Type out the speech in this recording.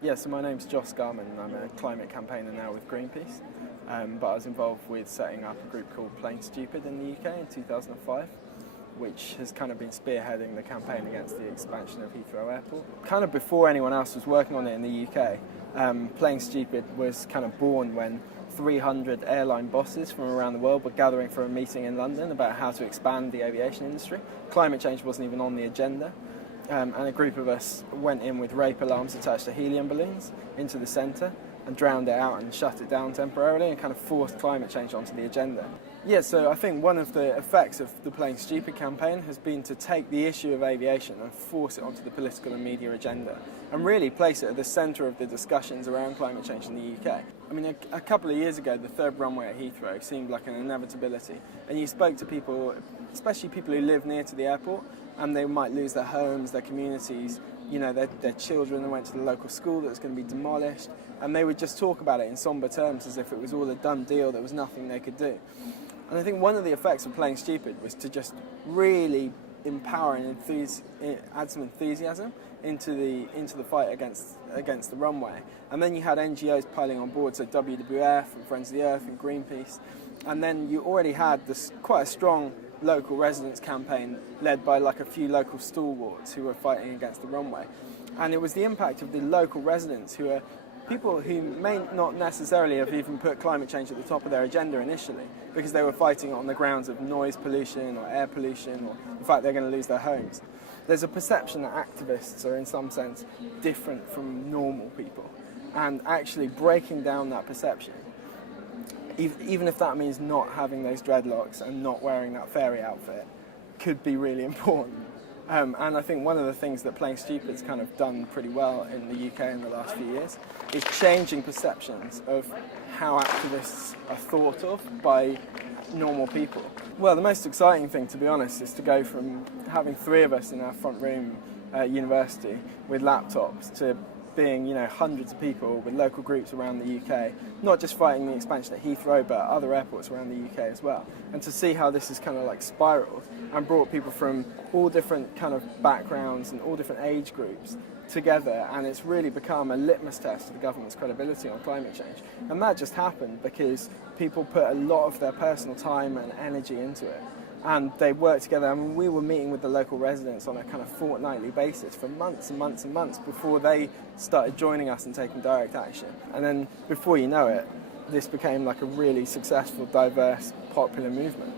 Yeah, so my name's Garman and I'm a climate campaigner now with Greenpeace. But I was involved with setting up a group called Plain Stupid in the UK in 2005, which has kind of been spearheading the campaign against the expansion of Heathrow Airport. Kind of before anyone else was working on it in the UK, Plain Stupid was kind of born when 300 airline bosses from around the world were gathering for a meeting in London about how to expand the aviation industry. Climate change wasn't even on the agenda. And a group of us went in with rape alarms attached to helium balloons into the centre and drowned it out and shut it down temporarily and kind of forced climate change onto the agenda. Yeah, so I think one of the effects of the Plain Stupid campaign has been to take the issue of aviation and force it onto the political and media agenda and really place it at the centre of the discussions around climate change in the UK. I mean, a couple of years ago, the third runway at Heathrow seemed like an inevitability, and you spoke to people, especially people who live near to the airport, and they might lose their homes, their communities, you know, their children that went to the local school that was going to be demolished, and they would just talk about it in sombre terms as if it was all a done deal, there was nothing they could do. And I think one of the effects of Plain Stupid was to just really empower and add some enthusiasm into the fight against the runway. And then you had NGOs piling on board, so WWF and Friends of the Earth and Greenpeace, and then you already had this quite a strong local residents campaign led by like a few local stalwarts who were fighting against the runway. And it was the impact of the local residents who are people who may not necessarily have even put climate change at the top of their agenda initially because they were fighting on the grounds of noise pollution or air pollution or the fact they're going to lose their homes. There's a perception that activists are in some sense different from normal people, and actually breaking down that perception, even if that means not having those dreadlocks and not wearing that fairy outfit, could be really important. And I think one of the things that Plain Stupid's kind of done pretty well in the UK in the last few years is changing perceptions of how activists are thought of by normal people. Well, the most exciting thing, to be honest, is to go from having 3 of us in our front room at university with laptops to being, you know, hundreds of people with local groups around the UK, not just fighting the expansion at Heathrow, but other airports around the UK as well. And to see how this has kind of like spiraled and brought people from all different kind of backgrounds and all different age groups together, and it's really become a litmus test of the government's credibility on climate change. And that just happened because people put a lot of their personal time and energy into it. And they worked together. I mean, we were meeting with the local residents on a kind of fortnightly basis for months and months and months before they started joining us and taking direct action. And then before you know it, this became like a really successful, diverse, popular movement.